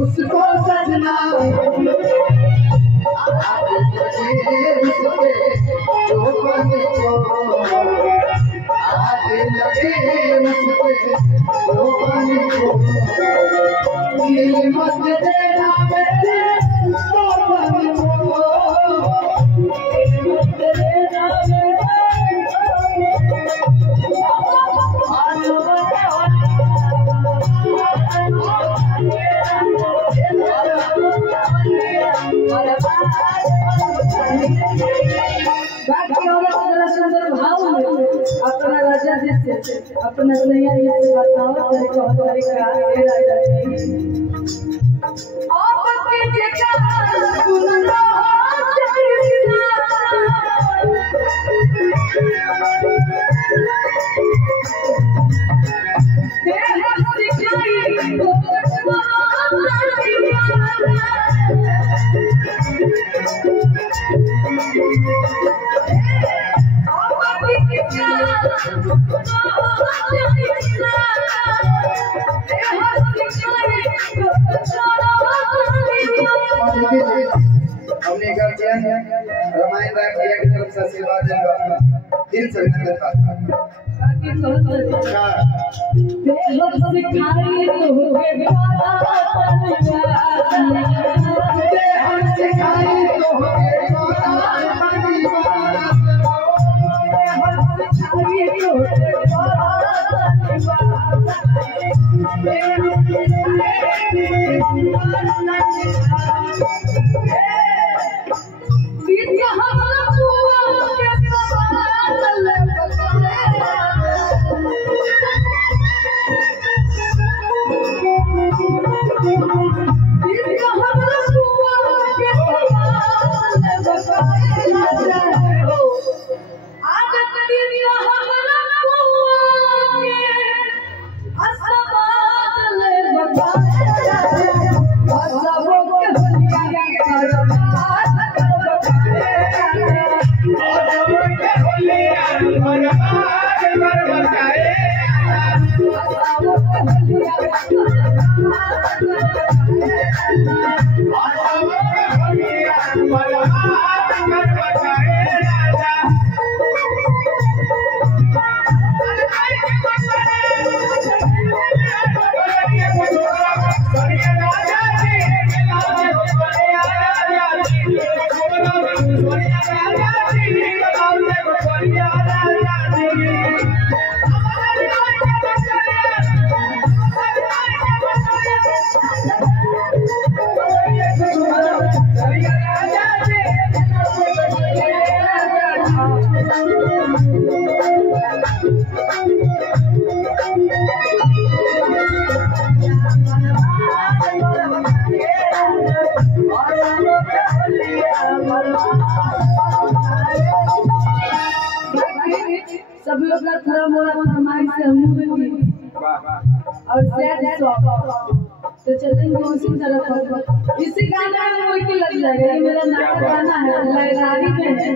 उसको सजना अपना राजा जी से अपना सैया जी से बताओ तरीका राजा जी आपके जेका सुनना हमने गार्जियन रामायण राय भैया की तरफ से आशीर्वाद देगा दिल से अभिनंदन सब लोग का थोड़ा मोड़ा फरमाइश से हम और तो चलेंगे उसी तरफ इसी गाना में कोई लग जाएगा। मेरा नाटक गाना है लहरारी में है।